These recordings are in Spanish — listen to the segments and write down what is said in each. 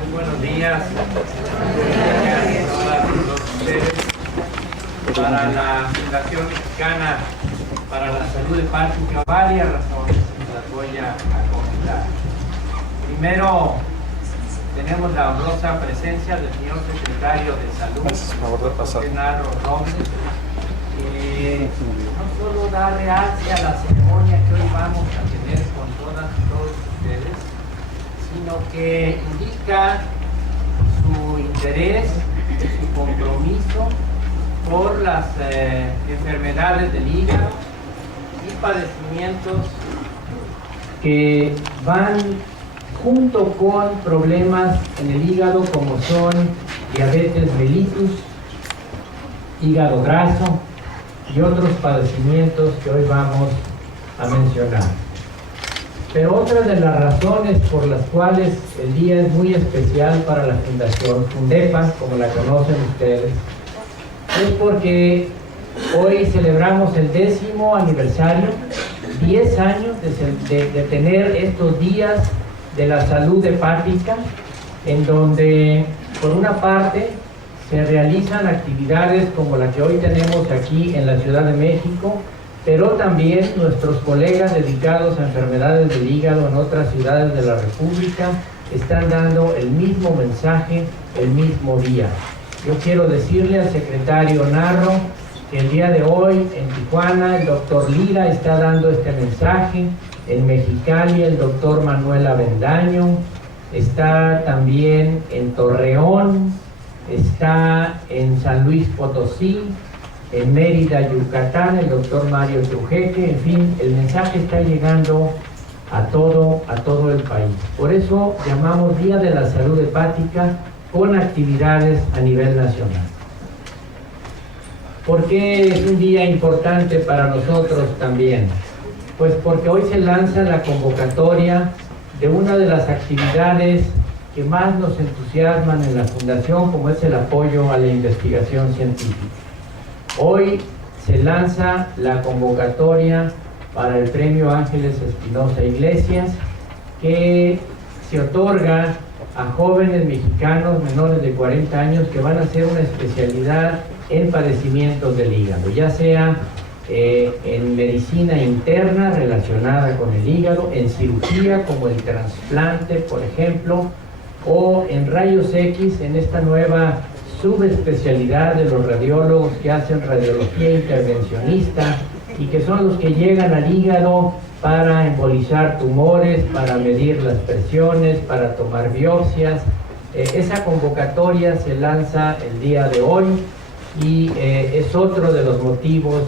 Muy buenos días a todos ustedes. Para la Fundación Mexicana para la Salud Hepática, varias razones que las voy a comentar. Primero, tenemos la honrosa presencia del señor secretario de Salud, José Narro Robles, que no solo da realce a la ceremonia que hoy vamos a tener con todas y todos ustedes, sino que indica su interés, su compromiso por las enfermedades del hígado y padecimientos que van junto con problemas en el hígado como son diabetes mellitus, hígado graso y otros padecimientos que hoy vamos a mencionar. Pero otra de las razones por las cuales el día es muy especial para la Fundación Fundepa, como la conocen ustedes, es porque hoy celebramos el 10º aniversario, 10 años de tener estos días de la salud hepática, en donde por una parte se realizan actividades como la que hoy tenemos aquí en la Ciudad de México, pero también nuestros colegas dedicados a enfermedades del hígado en otras ciudades de la República están dando el mismo mensaje el mismo día. Yo quiero decirle al secretario Narro que el día de hoy en Tijuana el doctor Lira está dando este mensaje, en Mexicali el doctor Manuel Avendaño, está también en Torreón, está en San Luis Potosí, en Mérida, Yucatán, el doctor Mario Trujeque. En fin, el mensaje está llegando a todo el país. Por eso llamamos Día de la Salud Hepática con actividades a nivel nacional. ¿Por qué es un día importante para nosotros también? Pues porque hoy se lanza la convocatoria de una de las actividades que más nos entusiasman en la Fundación, como es el apoyo a la investigación científica. Hoy se lanza la convocatoria para el Premio Ángeles Espinosa Iglesias, que se otorga a jóvenes mexicanos menores de 40 años que van a hacer una especialidad en padecimientos del hígado, ya sea en medicina interna relacionada con el hígado, en cirugía como el trasplante, por ejemplo, o en rayos X, en esta nueva subespecialidad de los radiólogos que hacen radiología intervencionista y que son los que llegan al hígado para embolizar tumores, para medir las presiones, para tomar biopsias. Esa convocatoria se lanza el día de hoy y es otro de los motivos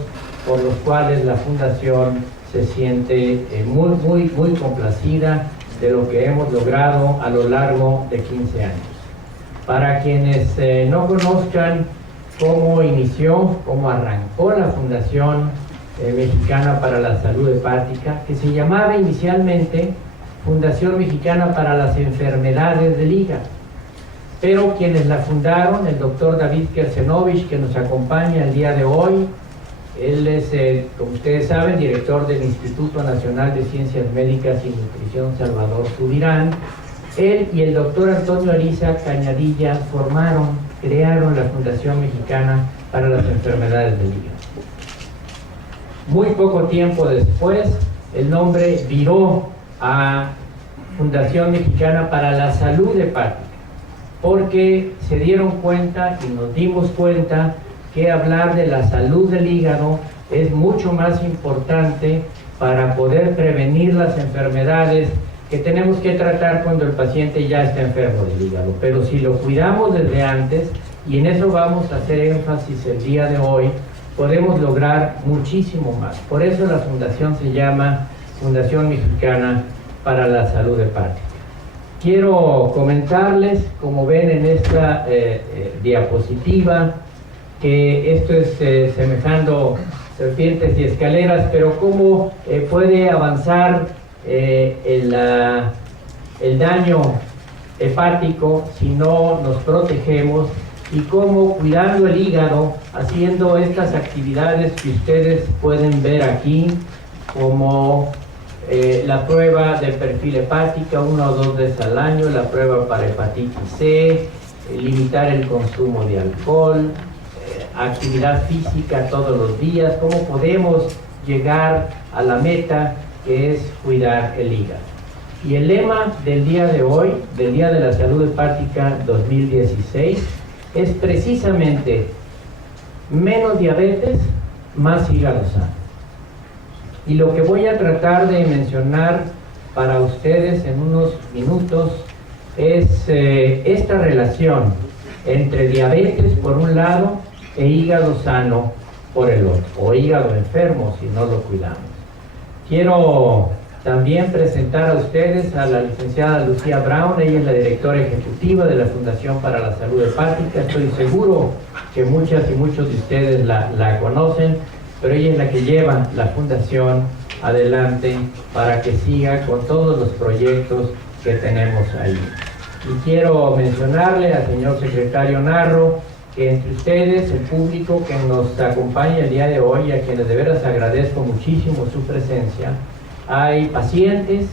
por los cuales la Fundación se siente muy complacida de lo que hemos logrado a lo largo de 15 años. Para quienes no conozcan cómo inició, cómo arrancó la Fundación Mexicana para la Salud Hepática, que se llamaba inicialmente Fundación Mexicana para las Enfermedades del Hígado, pero quienes la fundaron, el doctor David Kersenovich, que nos acompaña el día de hoy, él es, como ustedes saben, director del Instituto Nacional de Ciencias Médicas y Nutrición Salvador Subirán. Él y el doctor Antonio Ariza Cañadilla crearon la Fundación Mexicana para las Enfermedades del Hígado. Muy poco tiempo después, el nombre viró a Fundación Mexicana para la Salud Hepática, porque se dieron cuenta y nos dimos cuenta que hablar de la salud del hígado es mucho más importante para poder prevenir las enfermedades que tenemos que tratar cuando el paciente ya está enfermo del hígado. Pero si lo cuidamos desde antes, y en eso vamos a hacer énfasis el día de hoy, podemos lograr muchísimo más. Por eso la fundación se llama Fundación Mexicana para la Salud Hepática. Quiero comentarles, como ven en esta diapositiva, que esto es semejando serpientes y escaleras, pero cómo puede avanzar el daño hepático si no nos protegemos, y cómo cuidando el hígado, haciendo estas actividades que ustedes pueden ver aquí, como la prueba del perfil hepática 1 o 2 veces al año, la prueba para hepatitis C, limitar el consumo de alcohol, actividad física todos los días, cómo podemos llegar a la meta que es cuidar el hígado. Y el lema del día de hoy, del Día de la Salud Hepática 2016, es precisamente menos diabetes, más hígado sano. Y lo que voy a tratar de mencionar para ustedes en unos minutos es esta relación entre diabetes por un lado e hígado sano por el otro, o hígado enfermo si no lo cuidamos. Quiero también presentar a ustedes a la licenciada Lucía Brown. Ella es la directora ejecutiva de la Fundación para la Salud Hepática. Estoy seguro que muchas y muchos de ustedes la conocen, pero ella es la que lleva la fundación adelante para que siga con todos los proyectos que tenemos ahí. Y quiero mencionarle al señor secretario Narro que entre ustedes, el público que nos acompaña el día de hoy, a quienes de veras agradezco muchísimo su presencia, hay pacientes,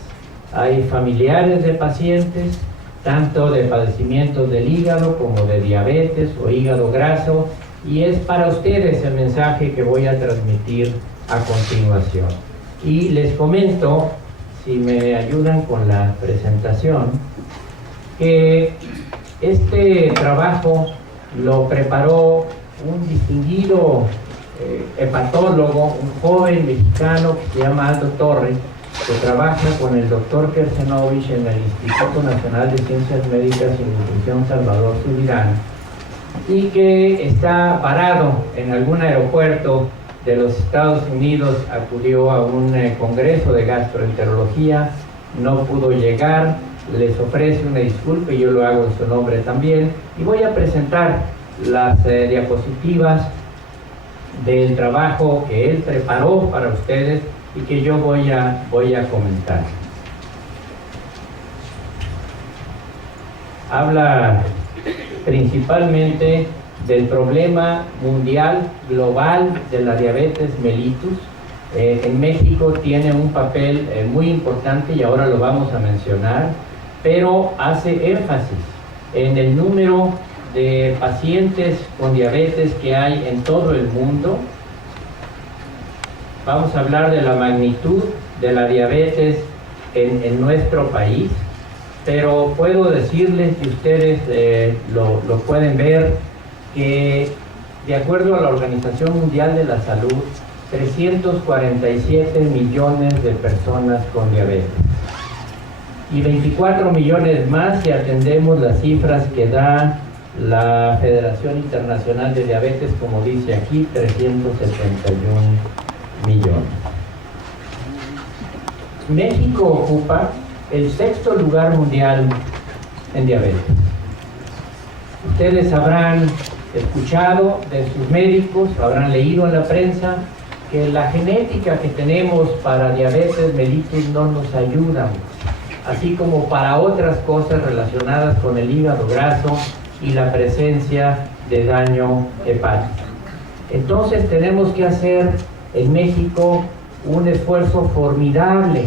hay familiares de pacientes, tanto de padecimientos del hígado como de diabetes o hígado graso, y es para ustedes el mensaje que voy a transmitir a continuación. Y les comento, si me ayudan con la presentación, que este trabajo lo preparó un distinguido hepatólogo, un joven mexicano que se llama Aldo Torres, que trabaja con el doctor Kersenovich en el Instituto Nacional de Ciencias Médicas y Nutrición Salvador Subirán, y que está varado en algún aeropuerto de los Estados Unidos. Acudió a un congreso de gastroenterología, no pudo llegar, les ofrece una disculpa y yo lo hago en su nombre también, y voy a presentar las diapositivas del trabajo que él preparó para ustedes y que yo voy a comentar. Habla principalmente del problema mundial, global, de la diabetes mellitus. En México tiene un papel muy importante y ahora lo vamos a mencionar, pero hace énfasis en el número de pacientes con diabetes que hay en todo el mundo. Vamos a hablar de la magnitud de la diabetes en nuestro país, pero puedo decirles, y ustedes lo pueden ver, que de acuerdo a la Organización Mundial de la Salud, 347 millones de personas con diabetes. Y 24 millones más si atendemos las cifras que da la Federación Internacional de Diabetes, como dice aquí, 371 millones. México ocupa el 6º lugar mundial en diabetes. Ustedes habrán escuchado de sus médicos, habrán leído en la prensa que la genética que tenemos para diabetes mellitus no nos ayuda, así como para otras cosas relacionadas con el hígado graso y la presencia de daño hepático. Entonces tenemos que hacer en México un esfuerzo formidable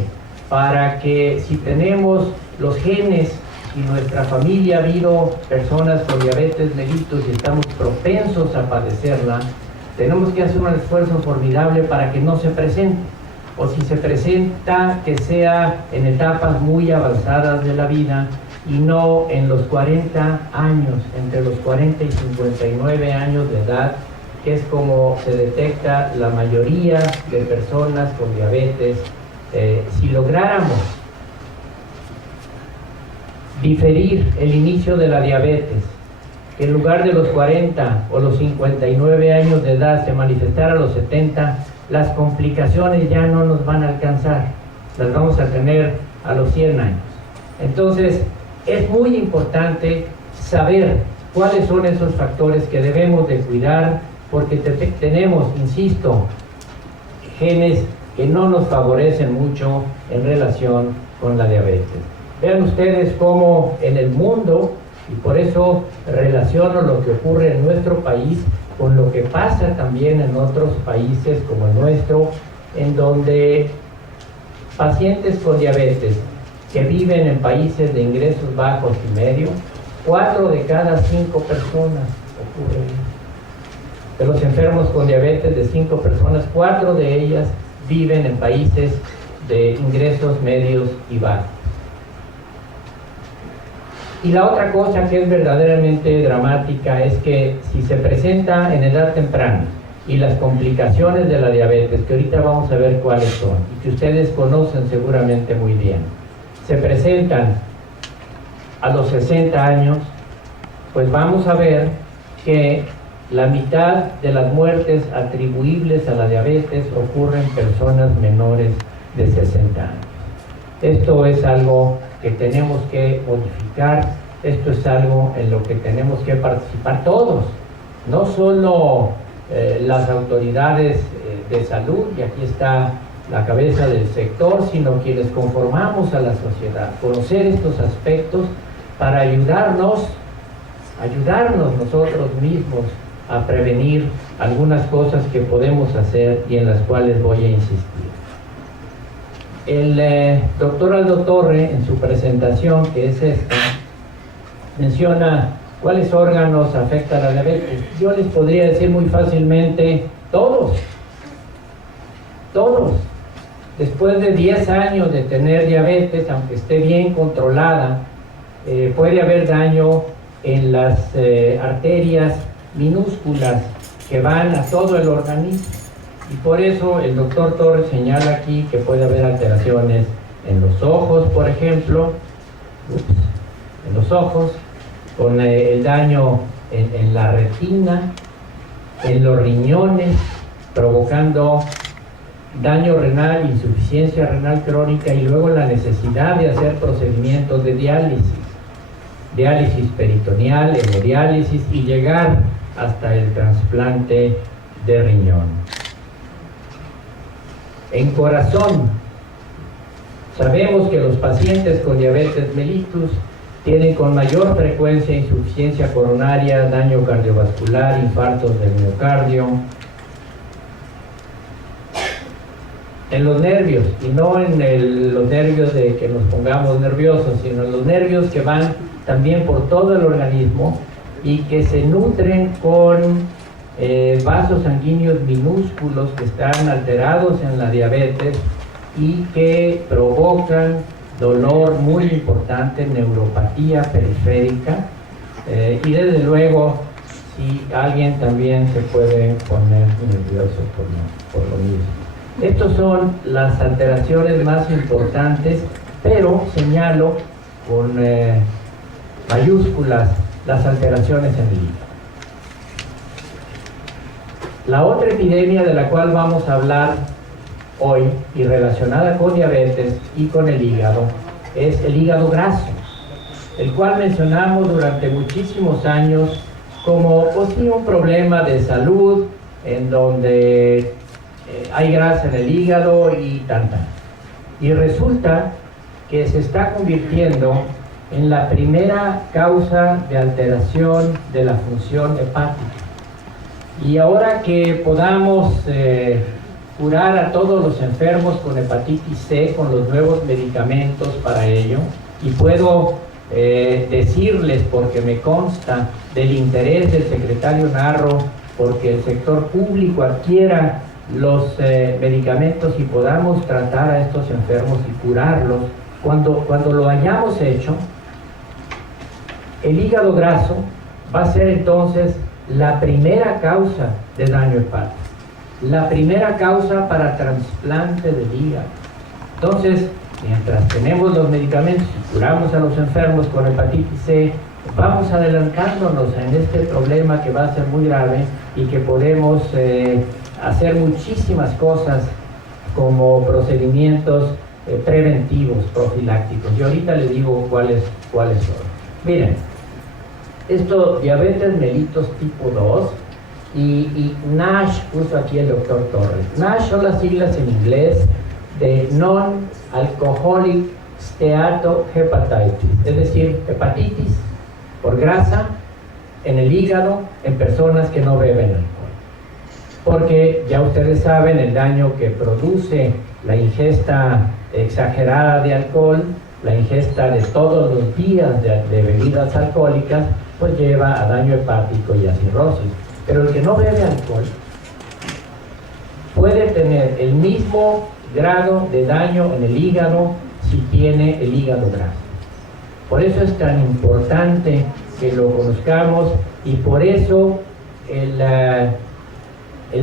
para que, si tenemos los genes y nuestra familia ha habido personas con diabetes mellitus y estamos propensos a padecerla, tenemos que hacer un esfuerzo formidable para que no se presente, o si se presenta, que sea en etapas muy avanzadas de la vida y no en los 40 años, entre los 40 y 59 años de edad, que es como se detecta la mayoría de personas con diabetes. Si lográramos diferir el inicio de la diabetes, que en lugar de los 40 o los 59 años de edad se manifestara a los 70, las complicaciones ya no nos van a alcanzar, las vamos a tener a los 100 años. Entonces, es muy importante saber cuáles son esos factores que debemos de cuidar, porque tenemos, insisto, genes que no nos favorecen mucho en relación con la diabetes. Vean ustedes cómo en el mundo, y por eso relaciono lo que ocurre en nuestro país con lo que pasa también en otros países como el nuestro, en donde pacientes con diabetes que viven en países de ingresos bajos y medio, 4 de cada 5 personas ocurre. De los enfermos con diabetes de 5 personas, 4 de ellas viven en países de ingresos medios y bajos. Y la otra cosa que es verdaderamente dramática es que si se presenta en edad temprana y las complicaciones de la diabetes, que ahorita vamos a ver cuáles son y que ustedes conocen seguramente muy bien, se presentan a los 60 años, pues vamos a ver que la mitad de las muertes atribuibles a la diabetes ocurren en personas menores de 60 años. Esto es algo que tenemos que modificar, esto es algo en lo que tenemos que participar todos, no solo las autoridades de salud, y aquí está la cabeza del sector, sino quienes conformamos a la sociedad, conocer estos aspectos para ayudarnos nosotros mismos a prevenir algunas cosas que podemos hacer y en las cuales voy a insistir. El doctor Aldo Torre, en su presentación, que es esta, menciona cuáles órganos afectan a la diabetes. Yo les podría decir muy fácilmente, todos. Después de 10 años de tener diabetes, aunque esté bien controlada, puede haber daño en las arterias minúsculas que van a todo el organismo. Y por eso el doctor Torres señala aquí que puede haber alteraciones en los ojos, por ejemplo, en los ojos, con el daño en la retina, en los riñones, provocando daño renal, insuficiencia renal crónica y luego la necesidad de hacer procedimientos de diálisis peritoneal, hemodiálisis y llegar hasta el trasplante de riñón. En corazón, sabemos que los pacientes con diabetes mellitus tienen con mayor frecuencia insuficiencia coronaria, daño cardiovascular, infartos del miocardio. En los nervios, y no en los nervios de que nos pongamos nerviosos, sino en los nervios que van también por todo el organismo y que se nutren con vasos sanguíneos minúsculos que están alterados en la diabetes y que provocan dolor muy importante, neuropatía periférica, y desde luego si alguien también se puede poner nervioso por lo mismo. Estas son las alteraciones más importantes, pero señalo con mayúsculas las alteraciones en el hígado. La otra epidemia de la cual vamos a hablar hoy y relacionada con diabetes y con el hígado es el hígado graso, el cual mencionamos durante muchísimos años como pues, sí, un problema de salud en donde hay grasa en el hígado y tanta. Y resulta que se está convirtiendo en la primera causa de alteración de la función hepática. Y ahora que podamos curar a todos los enfermos con hepatitis C con los nuevos medicamentos para ello, y puedo decirles, porque me consta del interés del secretario Narro, porque el sector público adquiera los medicamentos y podamos tratar a estos enfermos y curarlos, cuando lo hayamos hecho, el hígado graso va a ser entonces la primera causa de daño hepático, la primera causa para trasplante del hígado. Entonces, mientras tenemos los medicamentos y curamos a los enfermos con hepatitis C, vamos adelantándonos en este problema que va a ser muy grave y que podemos hacer muchísimas cosas como procedimientos preventivos, profilácticos. Y ahorita les digo cuáles son. Miren, esto, diabetes mellitus tipo 2 y NASH, puso aquí el doctor Torres. NASH son las siglas en inglés de Non-Alcoholic Steatohepatitis, es decir, hepatitis por grasa en el hígado en personas que no beben alcohol. Porque ya ustedes saben el daño que produce la ingesta exagerada de alcohol, la ingesta de todos los días de bebidas alcohólicas, pues lleva a daño hepático y a cirrosis. Pero el que no bebe alcohol puede tener el mismo grado de daño en el hígado si tiene el hígado graso. Por eso es tan importante que lo conozcamos, y por eso el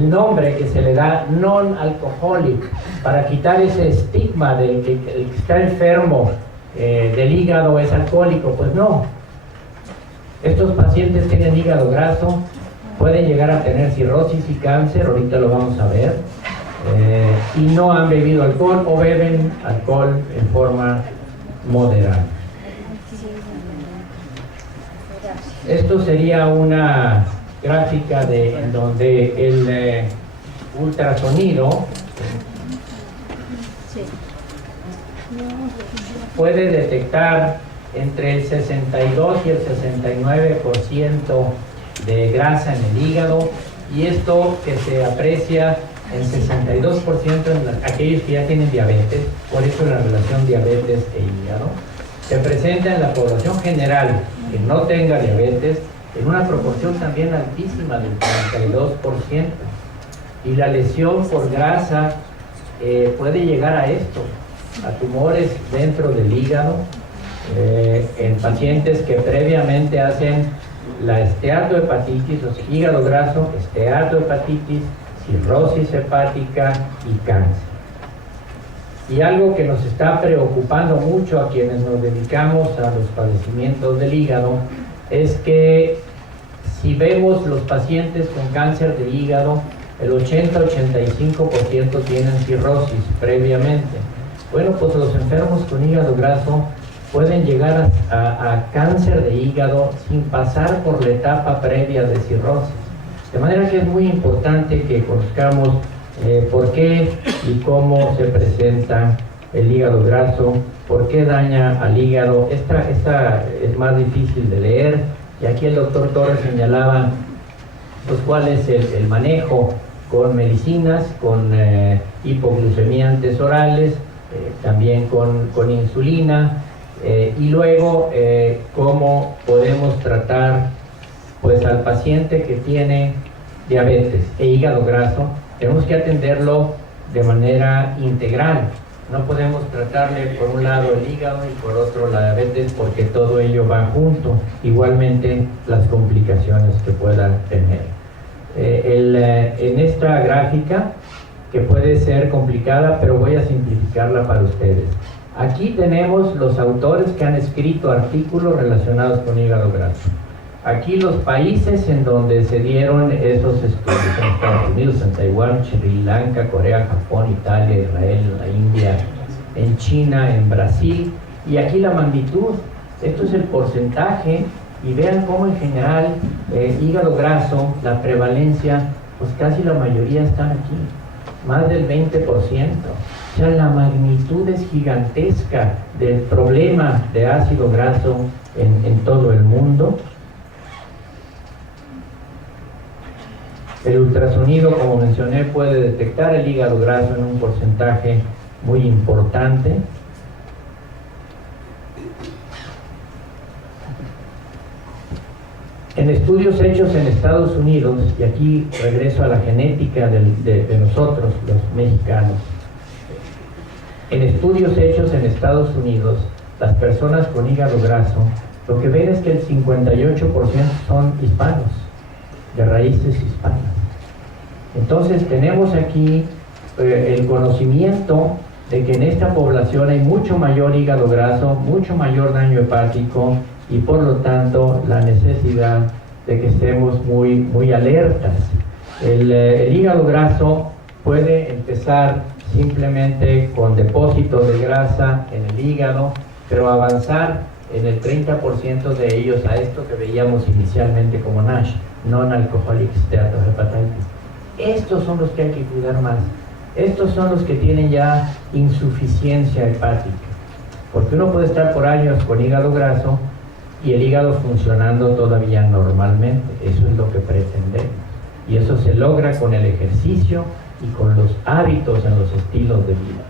nombre que se le da non-alcoholic, para quitar ese estigma del que el que está enfermo del hígado es alcohólico. Pues no, estos pacientes tienen hígado graso, pueden llegar a tener cirrosis y cáncer, ahorita lo vamos a ver, y no han bebido alcohol o beben alcohol en forma moderada. Esto sería una gráfica en donde el ultrasonido puede detectar entre el 62 y el 69% de grasa en el hígado, y esto que se aprecia en 62% en aquellos que ya tienen diabetes. Por eso la relación diabetes e hígado se presenta en la población general que no tenga diabetes en una proporción también altísima del 32%, y la lesión por grasa puede llegar a esto, a tumores dentro del hígado, en pacientes que previamente hacen la esteatohepatitis, o sea, hígado graso, esteatohepatitis, cirrosis hepática y cáncer. Y algo que nos está preocupando mucho a quienes nos dedicamos a los padecimientos del hígado es que si vemos los pacientes con cáncer de hígado, el 80-85% tienen cirrosis previamente. Bueno, pues los enfermos con hígado graso pueden llegar a cáncer de hígado sin pasar por la etapa previa de cirrosis. De manera que es muy importante que conozcamos por qué y cómo se presenta el hígado graso, por qué daña al hígado. Esta es más difícil de leer, y aquí el doctor Torres señalaba pues cuál es el manejo con medicinas, con hipoglucemiantes orales, también con insulina, y luego cómo podemos tratar pues al paciente que tiene diabetes e hígado graso. Tenemos que atenderlo de manera integral. No podemos tratarle por un lado el hígado y por otro la diabetes, porque todo ello va junto. Igualmente las complicaciones que puedan tener. En esta gráfica, que puede ser complicada, pero voy a simplificarla para ustedes. Aquí tenemos los autores que han escrito artículos relacionados con hígado graso. Aquí los países en donde se dieron esos estudios: en Estados Unidos, en Taiwán, Sri Lanka, Corea, Japón, Italia, Israel, la India, en China, en Brasil, y aquí la magnitud. Esto es el porcentaje, y vean cómo en general hígado graso, la prevalencia, pues casi la mayoría están aquí, más del 20%. O sea, la magnitud es gigantesca del problema de ácido graso en todo el mundo. El ultrasonido, como mencioné, puede detectar el hígado graso en un porcentaje muy importante. En estudios hechos en Estados Unidos, y aquí regreso a la genética de nosotros, los mexicanos, en estudios hechos en Estados Unidos, las personas con hígado graso, lo que ven es que el 58% son hispanos, de raíces hispanas. Entonces tenemos aquí el conocimiento de que en esta población hay mucho mayor hígado graso, mucho mayor daño hepático, y por lo tanto la necesidad de que estemos muy alertas. El hígado graso puede empezar simplemente con depósitos de grasa en el hígado, pero avanzar en el 30% de ellos a esto que veíamos inicialmente como NASH, non-alcoholic steatohepatitis. Estos son los que hay que cuidar más. Estos son los que tienen ya insuficiencia hepática, porque uno puede estar por años con hígado graso y el hígado funcionando todavía normalmente. Eso es lo que pretendemos, y eso se logra con el ejercicio y con los hábitos en los estilos de vida.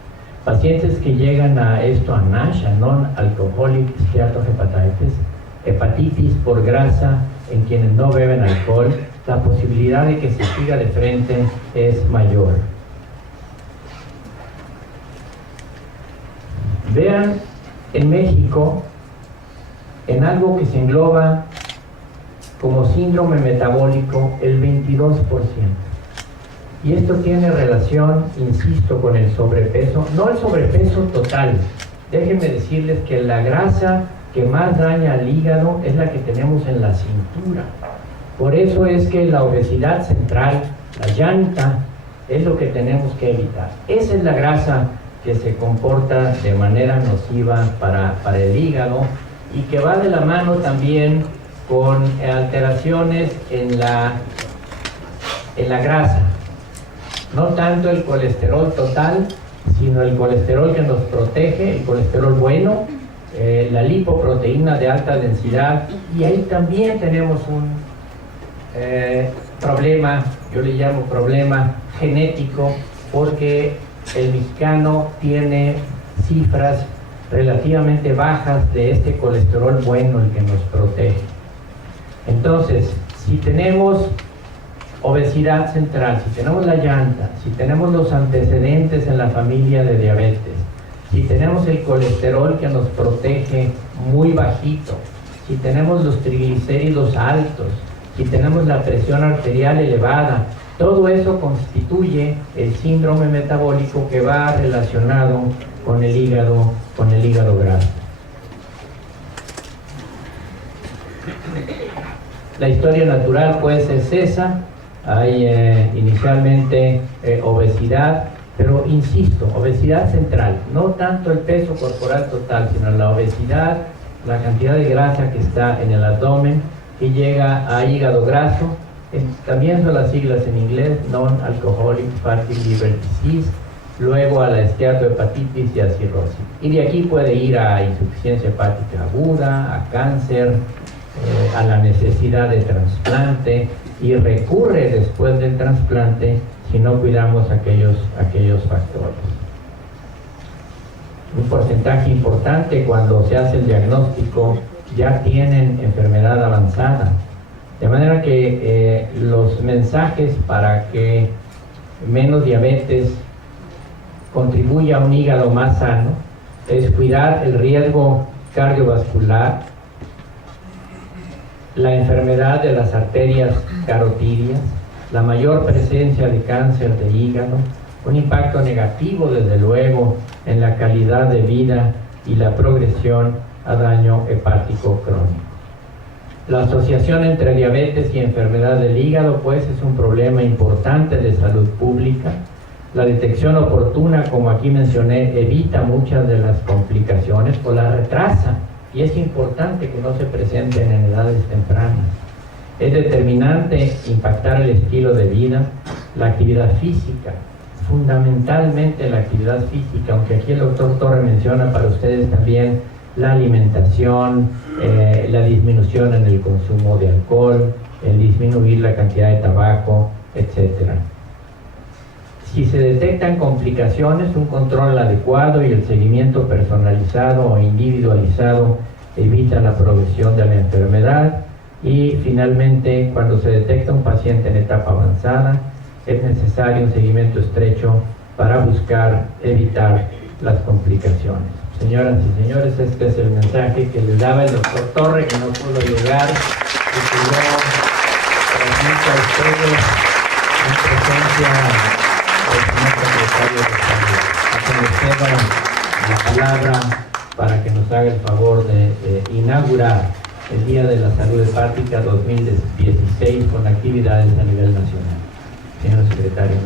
Pacientes que llegan a esto, a NASH, a Non-Alcoholic Steatohepatitis, hepatitis por grasa en quienes no beben alcohol, la posibilidad de que se siga de frente es mayor. Vean, en México, en algo que se engloba como síndrome metabólico, el 22%. Y esto tiene relación, insisto, con el sobrepeso, no el sobrepeso total. Déjenme decirles que la grasa que más daña al hígado es la que tenemos en la cintura. Por eso es que la obesidad central, la llanta, es lo que tenemos que evitar. Esa es la grasa que se comporta de manera nociva para el hígado y que va de la mano también con alteraciones en la grasa. No tanto el colesterol total, sino el colesterol que nos protege, el colesterol bueno, la lipoproteína de alta densidad, y ahí también tenemos un problema, yo le llamo problema genético, porque el mexicano tiene cifras relativamente bajas de este colesterol bueno, el que nos protege. Entonces, si tenemos obesidad central, si tenemos la llanta, si tenemos los antecedentes en la familia de diabetes, si tenemos el colesterol que nos protege muy bajito, si tenemos los triglicéridos altos, si tenemos la presión arterial elevada, todo eso constituye el síndrome metabólico que va relacionado con el hígado graso. La historia natural pues es esa. Hay inicialmente obesidad, pero insisto, obesidad central, no tanto el peso corporal total, sino la obesidad, la cantidad de grasa que está en el abdomen, que llega a hígado graso, también son las siglas en inglés, Non-Alcoholic Fatty Liver Disease, luego a la esteatohepatitis y a cirrosis. Y de aquí puede ir a insuficiencia hepática aguda, a cáncer, a la necesidad de trasplante, y recurre después del trasplante si no cuidamos aquellos factores. Un porcentaje importante cuando se hace el diagnóstico ya tienen enfermedad avanzada, de manera que los mensajes para que menos diabetes contribuya a un hígado más sano es cuidar el riesgo cardiovascular, la enfermedad de las arterias carotídeas, la mayor presencia de cáncer de hígado, un impacto negativo desde luego en la calidad de vida y la progresión a daño hepático crónico. La asociación entre diabetes y enfermedad del hígado pues es un problema importante de salud pública. La detección oportuna, como aquí mencioné, evita muchas de las complicaciones o las retrasa, y es importante que no se presenten en edades tempranas. Es determinante impactar el estilo de vida, la actividad física, fundamentalmente la actividad física, aunque aquí el doctor Torre menciona para ustedes también la alimentación, la disminución en el consumo de alcohol, el disminuir la cantidad de tabaco, etc. Si se detectan complicaciones, un control adecuado y el seguimiento personalizado o individualizado evita la progresión de la enfermedad. Y finalmente, cuando se detecta un paciente en etapa avanzada, es necesario un seguimiento estrecho para buscar evitar las complicaciones. Señoras y señores, este es el mensaje que les daba el doctor Torre, que no pudo llegar y que yo transmito a ustedes en presencia del señor secretario de Salud. A quien le cedo la palabra para que nos haga el favor de inaugurar el Día de la Salud Hepática 2016 con actividades a nivel nacional. Señor secretario.